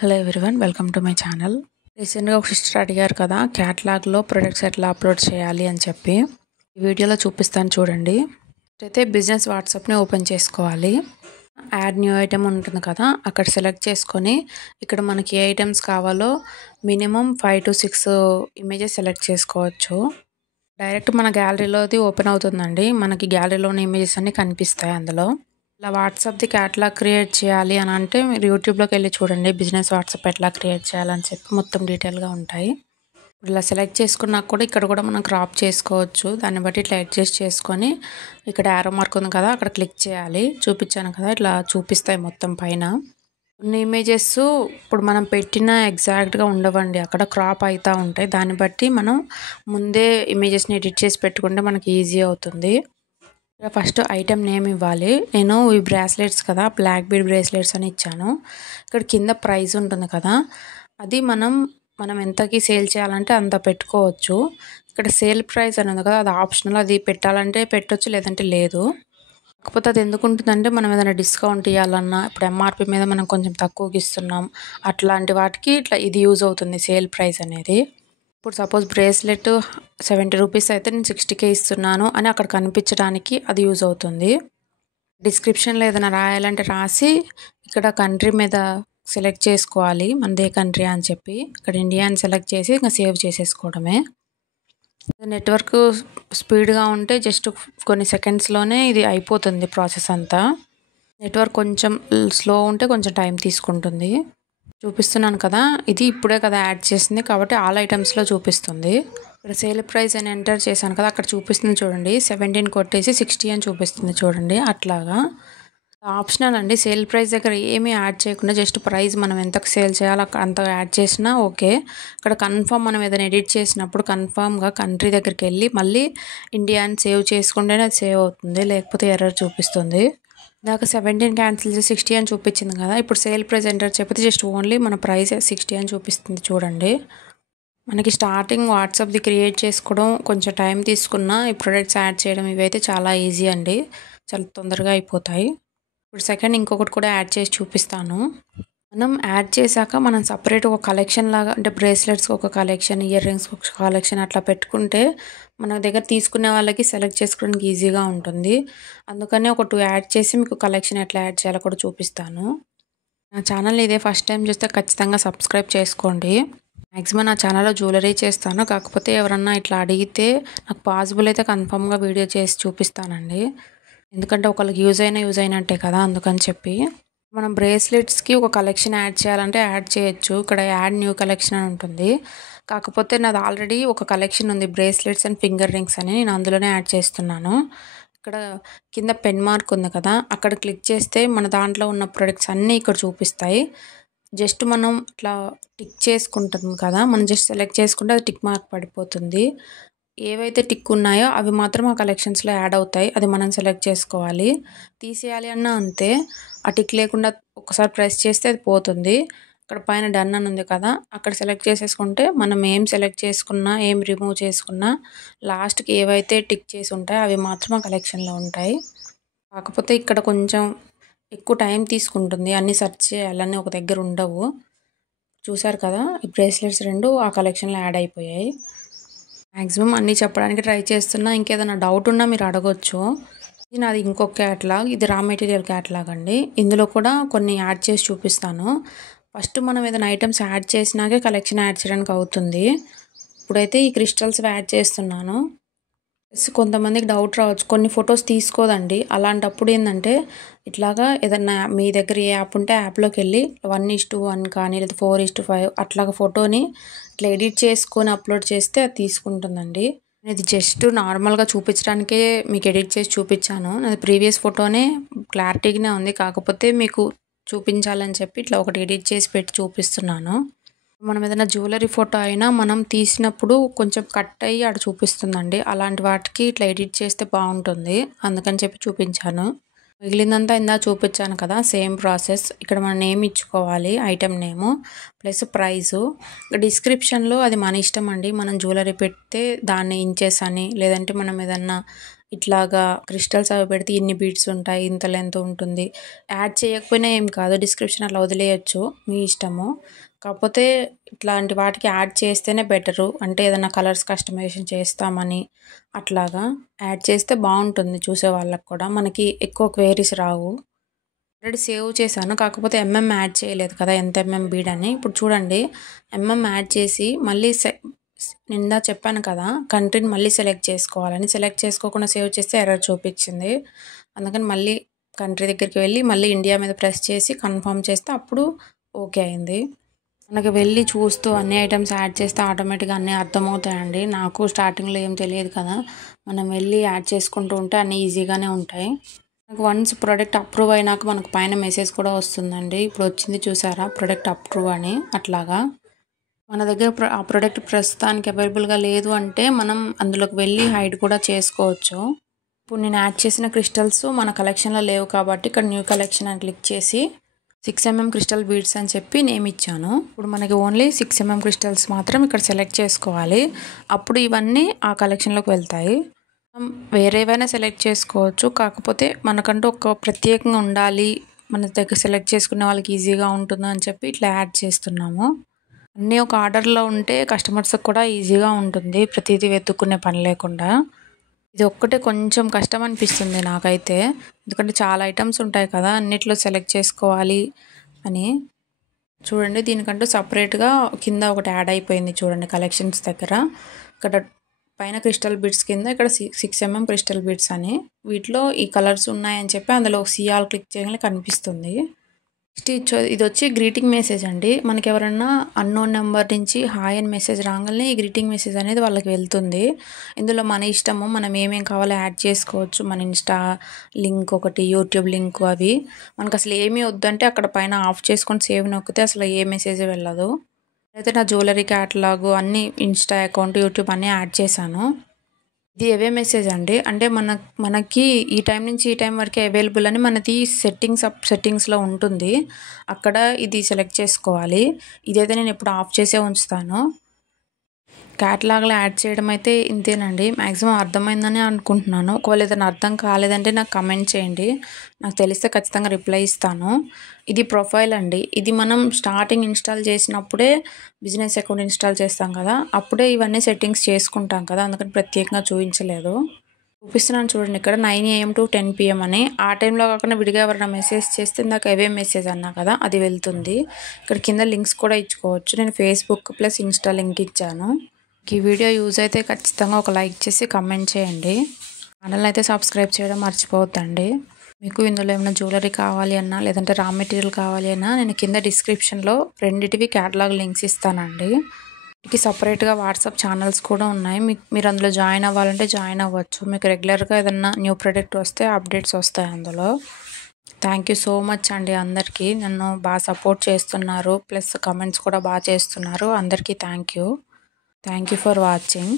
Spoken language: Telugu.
Hello everyone, welcome to my channel. రీసెంట్గా ఒక సిస్టర్ అడిగారు కదా, క్యాట్లాగ్లో ప్రొడక్ట్స్ ఎట్లా అప్లోడ్ చేయాలి అని చెప్పి. ఈ వీడియోలో చూపిస్తాను చూడండి. అయితే బిజినెస్ వాట్సాప్ని ఓపెన్ చేసుకోవాలి. యాడ్ న్యూ ఐటమ్ ఉంటుంది కదా, అక్కడ సెలెక్ట్ చేసుకొని ఇక్కడ మనకి ఏ ఐటమ్స్ కావాలో మినిమం 5 to 6 ఇమేజెస్ సెలెక్ట్ చేసుకోవచ్చు. డైరెక్ట్ మన గ్యాలరీలోది ఓపెన్ అవుతుందండి. మనకి గ్యాలరీలోని ఇమేజెస్ అన్నీ కనిపిస్తాయి అందులో. ఇలా వాట్సాప్ది క్యాటలాగ్ క్రియేట్ చేయాలి అని అంటే మీరు యూట్యూబ్లోకి వెళ్ళి చూడండి, బిజినెస్ వాట్సాప్ ఎట్లా క్రియేట్ చేయాలని చెప్పి మొత్తం డీటెయిల్గా ఉంటాయి. ఇలా సెలెక్ట్ చేసుకున్నాక కూడా ఇక్కడ కూడా మనం క్రాప్ చేసుకోవచ్చు. దాన్ని బట్టి ఇట్లా అడ్జస్ట్ చేసుకొని ఇక్కడ యారో మార్క్ ఉంది కదా, అక్కడ క్లిక్ చేయాలి. చూపించాను కదా, ఇట్లా చూపిస్తాయి మొత్తం పైన. కొన్ని ఇమేజెస్ ఇప్పుడు మనం పెట్టిన ఎగ్జాక్ట్గా ఉండవండి, అక్కడ క్రాప్ అవుతూ ఉంటాయి. దాన్ని బట్టి మనం ముందే ఇమేజెస్ని ఎడిట్ చేసి పెట్టుకుంటే మనకి ఈజీ అవుతుంది. ఫస్ట్ ఐటెం నేమ్ ఇవ్వాలి. నేను ఈ బ్రాస్లెట్స్ కదా, బ్లాక్ బీడ్ బ్రాస్లెట్స్ అని ఇచ్చాను. ఇక్కడ కింద ప్రైస్ ఉంటుంది కదా, అది మనం ఎంతకి సేల్ చేయాలంటే అంత పెట్టుకోవచ్చు. ఇక్కడ సేల్ ప్రైస్ అని ఉంది కదా, అది ఆప్షనల్. అది పెట్టాలంటే పెట్టొచ్చు, లేదంటే లేదు. కాకపోతే అది ఎందుకు ఉంటుందంటే మనం ఏదైనా డిస్కౌంట్ ఇవ్వాలన్నా, ఇప్పుడు ఎంఆర్పి మీద మనం కొంచెం తక్కువకి ఇస్తున్నాం, అట్లాంటి వాటికి ఇట్లా ఇది యూజ్ అవుతుంది సేల్ ప్రైస్ అనేది. ఇప్పుడు సపోజ్ బ్రేస్లెట్ 70 రూపీస్ అయితే నేను 60K ఇస్తున్నాను అని అక్కడ కనిపించడానికి అది యూజ్ అవుతుంది. డిస్క్రిప్షన్లో ఏదైనా రాయాలంటే రాసి ఇక్కడ కంట్రీ మీద సెలెక్ట్ చేసుకోవాలి, మనదే కంట్రీ అని చెప్పి. ఇక్కడ ఇండియా అని సెలెక్ట్ చేసి ఇంకా సేవ్ చేసేసుకోవడమే. నెట్వర్క్ స్పీడ్గా ఉంటే జస్ట్ కొన్ని సెకండ్స్లోనే ఇది అయిపోతుంది ప్రాసెస్ అంతా. నెట్వర్క్ కొంచెం స్లో ఉంటే కొంచెం టైం తీసుకుంటుంది. చూపిస్తున్నాను కదా, ఇది ఇప్పుడే కదా యాడ్ చేసింది కాబట్టి ఆల్ ఐటమ్స్లో చూపిస్తుంది. ఇక్కడ సేల్ ప్రైస్ అని ఎంటర్ చేశాను కదా, అక్కడ చూపిస్తుంది చూడండి. 17 కొట్టేసి 60 అని చూపిస్తుంది చూడండి. అట్లాగా ఆప్షనల్ అండి. సేల్ ప్రైస్ దగ్గర ఏమీ యాడ్ చేయకుండా జస్ట్ ప్రైస్ మనం ఎంతకు సేల్ చేయాలో అంత యాడ్ చేసినా ఓకే. ఇక్కడ కన్ఫర్మ్ మనం ఏదైనా ఎడిట్ చేసినప్పుడు కన్ఫర్మ్గా కంట్రీ దగ్గరికి వెళ్ళి మళ్ళీ ఇండియా అని సేవ్ చేసుకుంటేనే అది సేవ్ అవుతుంది, లేకపోతే ఎర్రర్ చూపిస్తుంది. దాకా 17 క్యాన్సిల్ చేసి 60 అని చూపించింది కదా, ఇప్పుడు సేల్ ప్రైస్ ఎంటర్ చెప్పితే జస్ట్ ఓన్లీ మన ప్రైస్ 60 అని చూపిస్తుంది చూడండి. మనకి స్టార్టింగ్ వాట్సాప్ది క్రియేట్ చేసుకోవడం కొంచెం టైం తీసుకున్నా ఈ ప్రొడక్ట్స్ యాడ్ చేయడం ఇవైతే చాలా ఈజీ అండి, చాలా తొందరగా అయిపోతాయి. ఇప్పుడు సెకండ్ ఇంకొకటి కూడా యాడ్ చేసి చూపిస్తాను. మనం యాడ్ చేశాక మనం సపరేట్ ఒక కలెక్షన్ లాగా, అంటే బ్రేస్లెట్స్కి ఒక కలెక్షన్, ఇయర్ రింగ్స్కి ఒక కలెక్షన్ అట్లా పెట్టుకుంటే మన దగ్గర తీసుకునే వాళ్ళకి సెలెక్ట్ చేసుకోవడానికి ఈజీగా ఉంటుంది. అందుకని ఒక 2 యాడ్ చేసి మీకు కలెక్షన్ ఎట్లా యాడ్ చేయాలో కూడా చూపిస్తాను. నా ఛానల్ని ఇదే ఫస్ట్ టైం చూస్తే ఖచ్చితంగా సబ్స్క్రైబ్ చేసుకోండి. మ్యాక్సిమం నా ఛానల్లో జ్యువెలరీ చేస్తాను, కాకపోతే ఎవరన్నా ఇట్లా అడిగితే నాకు పాసిబుల్ అయితే కన్ఫామ్గా వీడియో చేసి చూపిస్తానండి. ఎందుకంటే ఒకళ్ళకి యూజ్ అయినట్టే కదా, అందుకని చెప్పి. మనం బ్రేస్లెట్స్కి ఒక కలెక్షన్ యాడ్ చేయాలంటే యాడ్ చేయొచ్చు. ఇక్కడ యాడ్ న్యూ కలెక్షన్ అని ఉంటుంది. కాకపోతే నాది ఆల్రెడీ ఒక కలెక్షన్ ఉంది, బ్రేస్లెట్స్ అండ్ ఫింగర్ రింగ్స్ అని. నేను అందులోనే యాడ్ చేస్తున్నాను. ఇక్కడ కింద పెన్ మార్క్ ఉంది కదా, అక్కడ క్లిక్ చేస్తే మన దాంట్లో ఉన్న ప్రొడక్ట్స్ అన్నీ ఇక్కడ చూపిస్తాయి. జస్ట్ మనం ఇట్లా టిక్ చేసుకుంటాం కదా, మనం జస్ట్ సెలెక్ట్ చేసుకుంటే అది టిక్ మార్క్ పడిపోతుంది. ఏవైతే టిక్ ఉన్నాయో అవి మాత్రం ఆ కలెక్షన్స్లో యాడ్ అవుతాయి, అది మనం సెలెక్ట్ చేసుకోవాలి. తీసేయాలి అన్నా అంతే, ఆ టిక్ లేకుండా ఒకసారి ప్రెస్ చేస్తే అది పోతుంది. అక్కడ పైన డన్ అని ఉంది కదా, అక్కడ సెలెక్ట్ చేసేసుకుంటే మనం ఏం సెలెక్ట్ చేసుకున్నా, ఏం రిమూవ్ చేసుకున్నా లాస్ట్కి ఏవైతే టిక్ చేసి ఉంటాయో అవి మాత్రం ఆ కలెక్షన్లో ఉంటాయి. కాకపోతే ఇక్కడ కొంచెం ఎక్కువ టైం తీసుకుంటుంది, అన్నీ సెర్చ్ చేయాలని ఒక దగ్గర ఉండవు. చూసారు కదా, ఈ బ్రేస్లెట్స్ 2 ఆ కలెక్షన్లో యాడ్ అయిపోయాయి. మ్యాక్సిమం అన్నీ చెప్పడానికి ట్రై చేస్తున్నా, ఇంకేదైనా డౌట్ ఉన్నా మీరు అడగొచ్చు. ఇది నాది ఇంకొక క్యాటలాగ్, ఇది రా మెటీరియల్ క్యాటలాగ్ అండి. ఇందులో కూడా కొన్ని యాడ్ చేసి చూపిస్తాను. ఫస్ట్ మనం ఏదైనా ఐటమ్స్ యాడ్ చేసినాకే కలెక్షన్ యాడ్ చేయడానికి అవుతుంది. ఇప్పుడైతే ఈ క్రిస్టల్స్ యాడ్ చేస్తున్నాను. కొంతమందికి డౌట్ రావచ్చు, కొన్ని ఫొటోస్ తీసుకోదండి. అలాంటప్పుడు ఏంటంటే ఇట్లాగా ఏదన్నా మీ దగ్గర ఏ యాప్ ఉంటే యాప్లోకి వెళ్ళి 1:1 కానీ లేదా 4:5 అట్లాగా ఫోటోని ఇట్లా ఎడిట్ చేసుకొని అప్లోడ్ చేస్తే అది తీసుకుంటుందండి. ఇది జస్ట్ నార్మల్గా చూపించడానికే మీకు ఎడిట్ చేసి చూపించాను. అది ప్రీవియస్ ఫోటోనే క్లారిటీగానే ఉంది, కాకపోతే మీకు చూపించాలని చెప్పి ఇట్లా ఒకటి ఎడిట్ చేసి పెట్టి చూపిస్తున్నాను. మనం ఏదైనా జ్యువెలరీ ఫోటో అయినా మనం తీసినప్పుడు కొంచెం కట్ అయ్యి అక్కడ చూపిస్తుందండి. అలాంటి వాటికి ఇట్లా ఎడిట్ చేస్తే బాగుంటుంది, అందుకని చెప్పి చూపించాను. మిగిలిందంతా ఇందా చూపించాను కదా, సేమ్ ప్రాసెస్. ఇక్కడ మన నేమ్ ఇచ్చుకోవాలి, ఐటెం నేము ప్లస్ ప్రైజు. డిస్క్రిప్షన్లో అది మన ఇష్టం అండి. మనం జ్యువెలరీ పెడితే దాన్ని ఇంచెస్ అని, లేదంటే మనం ఏదన్నా ఇట్లాగా క్రిస్టల్స్ అవి పెడితే ఇన్ని బీడ్స్ ఉంటాయి, ఇంత లెంత్ ఉంటుంది. యాడ్ చేయకపోయినా ఏం కాదు, డిస్క్రిప్షన్ అట్లా వదిలేయచ్చు, మీ ఇష్టము. కాకపోతే ఇట్లాంటి వాటికి యాడ్ చేస్తేనే బెటరు. అంటే ఏదైనా కలర్స్ కస్టమైజేషన్ చేస్తామని అట్లాగా యాడ్ చేస్తే బాగుంటుంది చూసే వాళ్ళకి కూడా. మనకి ఎక్కువ క్వేరీస్ రావు. ఆల్రెడీ సేవ్ చేశాను, కాకపోతే యాడ్ చేయలేదు కదా, ఎంత బీడ్ అని. ఇప్పుడు చూడండి, యాడ్ చేసి మళ్ళీ నిందా చెప్పాను కదా కంట్రీని మళ్ళీ సెలెక్ట్ చేసుకోవాలని. సెలెక్ట్ చేసుకోకుండా సేవ్ చేస్తే ఎర్రర్ చూపించింది. అందుకని మళ్ళీ కంట్రీ దగ్గరికి వెళ్ళి మళ్ళీ ఇండియా మీద ప్రెస్ చేసి కన్ఫర్మ్ చేస్తే అప్పుడు ఓకే అయింది. మనకి వెళ్ళి చూస్తూ అన్ని ఐటమ్స్ యాడ్ చేస్తే ఆటోమేటిక్గా అన్నీ అర్థమవుతాయండి. నాకు స్టార్టింగ్లో ఏం తెలియదు కదా, మనం వెళ్ళి యాడ్ చేసుకుంటూ ఉంటే అన్నీ ఈజీగానే ఉంటాయి. మనకు వన్స్ ప్రోడక్ట్ అప్రూవ్ అయినాక మనకు పైన మెసేజ్ కూడా వస్తుందండి. ఇప్పుడు వచ్చింది చూసారా, ప్రోడక్ట్ అప్రూవ్ అని. అట్లాగా మన దగ్గర ఆ ప్రోడక్ట్ ప్రస్తుతానికి అవైలబుల్గా లేదు అంటే మనం అందులోకి వెళ్ళి హైడ్ కూడా చేసుకోవచ్చు. ఇప్పుడు నేను యాడ్ చేసిన క్రిస్టల్స్ మన కలెక్షన్లో లేవు కాబట్టి ఇక్కడ న్యూ కలెక్షన్ అని క్లిక్ చేసి 6mm క్రిస్టల్ బీడ్స్ అని చెప్పి నేమ్ ఇచ్చాను. ఇప్పుడు మనకి ఓన్లీ 6mm క్రిస్టల్స్ మాత్రం ఇక్కడ సెలెక్ట్ చేసుకోవాలి. అప్పుడు ఇవన్నీ ఆ కలెక్షన్లోకి వెళ్తాయి. వేరేవైనా సెలెక్ట్ చేసుకోవచ్చు, కాకపోతే మనకంటూ ఒక ప్రత్యేకంగా ఉండాలి, మన దగ్గర సెలెక్ట్ చేసుకునే వాళ్ళకి ఈజీగా ఉంటుంది అని చెప్పి ఇట్లా యాడ్ చేస్తున్నాము. అన్నీ ఒక ఆర్డర్లో ఉంటే కస్టమర్స్కి కూడా ఈజీగా ఉంటుంది, ప్రతిదీ వెతుక్కునే పని లేకుండా. ఇది ఒక్కటే కొంచెం కష్టం అనిపిస్తుంది నాకైతే, ఎందుకంటే చాలా ఐటమ్స్ ఉంటాయి కదా, అన్నిట్లో సెలెక్ట్ చేసుకోవాలి అని. చూడండి, దీనికంటూ సపరేట్గా కింద ఒకటి యాడ్ అయిపోయింది చూడండి, కలెక్షన్స్ దగ్గర. ఇక్కడ పైన క్రిస్టల్ బీడ్స్ కింద ఇక్కడ 6mm క్రిస్టల్ బీడ్స్ అని, వీటిలో ఈ కలర్స్ ఉన్నాయని చెప్పి అందులో సిఆల్ క్లిక్ చేయగానే కనిపిస్తుంది. ఇది వచ్చి గ్రీటింగ్ మెసేజ్ అండి. మనకి ఎవరన్నా అన్నోన్ నెంబర్ నుంచి హాయ్ అని మెసేజ్ రాగానే ఈ గ్రీటింగ్ మెసేజ్ అనేది వాళ్ళకి వెళ్తుంది. ఇందులో మన ఇష్టము, మనం ఏమేం కావాలో యాడ్ చేసుకోవచ్చు. మన ఇన్స్టా లింక్ ఒకటి, యూట్యూబ్ లింక్, అవి మనకు అసలు ఏమీ వద్దంటే అక్కడ పైన ఆఫ్ చేసుకొని సేవ్ నొక్కితే అసలు ఏ మెసేజ్ వెళ్ళదు. అయితే నా జ్యువెలరీ క్యాటలాగు అన్నీ, ఇన్స్టా అకౌంట్, యూట్యూబ్ అన్నీ యాడ్ చేశాను. ఇది అవే మెసేజ్ అండి, అంటే మనకి ఈ టైం నుంచి ఈ టైం వరకే అవైలబుల్ అని మనది సెట్టింగ్స్లో ఉంటుంది. అక్కడ ఇది సెలెక్ట్ చేసుకోవాలి. ఇదైతే నేను ఇప్పుడు ఆఫ్ చేసే ఉంచుతాను. క్యాటలాగ్లో యాడ్ చేయడం అయితే ఇంతేనండి. మ్యాక్సిమం అర్థమైందని అనుకుంటున్నాను. ఒకవేళ ఏదైనా అర్థం కాలేదంటే నాకు కమెంట్ చేయండి, నాకు తెలిస్తే ఖచ్చితంగా రిప్లై ఇస్తాను. ఇది ప్రొఫైల్ అండి. ఇది మనం స్టార్టింగ్ ఇన్స్టాల్ చేసినప్పుడే, బిజినెస్ అకౌంట్ ఇన్స్టాల్ చేస్తాం కదా, అప్పుడే ఇవన్నీ సెట్టింగ్స్ చేసుకుంటాం కదా, అందుకని ప్రత్యేకంగా చూపించలేదు. చూపిస్తున్నాను చూడండి, ఇక్కడ 9 AM to 10 PM అని. ఆ టైంలో కాకుండా విడిగా ఎవరైనా మెసేజ్ చేస్తే ఇందాక అవే మెసేజ్ అన్నా కదా, అది వెళ్తుంది. ఇక్కడ కింద లింక్స్ కూడా ఇచ్చుకోవచ్చు. నేను ఫేస్బుక్ ప్లస్ ఇన్స్టా లింక్ ఇచ్చాను. ఈ వీడియో యూజ్ అయితే ఖచ్చితంగా ఒక లైక్ చేసి కమెంట్ చేయండి. ఛానల్ అయితే సబ్స్క్రైబ్ చేయడం మర్చిపోవద్దండి. మీకు ఇందులో ఏమైనా జ్యువెలరీ కావాలి అన్నా, లేదంటే రా మెటీరియల్ కావాలి అన్నా, నేను కింద డిస్క్రిప్షన్లో రెండింటివి క్యాటలాగ్ లింక్స్ ఇస్తానండి. వీటికి సపరేట్గా వాట్సాప్ ఛానల్స్ కూడా ఉన్నాయి. మీరు అందులో జాయిన్ అవ్వాలంటే జాయిన్ అవ్వచ్చు. మీకు రెగ్యులర్గా ఏదన్నా న్యూ ప్రోడక్ట్ వస్తే అప్డేట్స్ వస్తాయి అందులో. థ్యాంక్ యూ సో మచ్ అండి అందరికీ. నన్ను బాగా సపోర్ట్ చేస్తున్నారు, ప్లస్ కమెంట్స్ కూడా బాగా చేస్తున్నారు. అందరికీ థ్యాంక్ యూ ఫర్ వాచింగ్.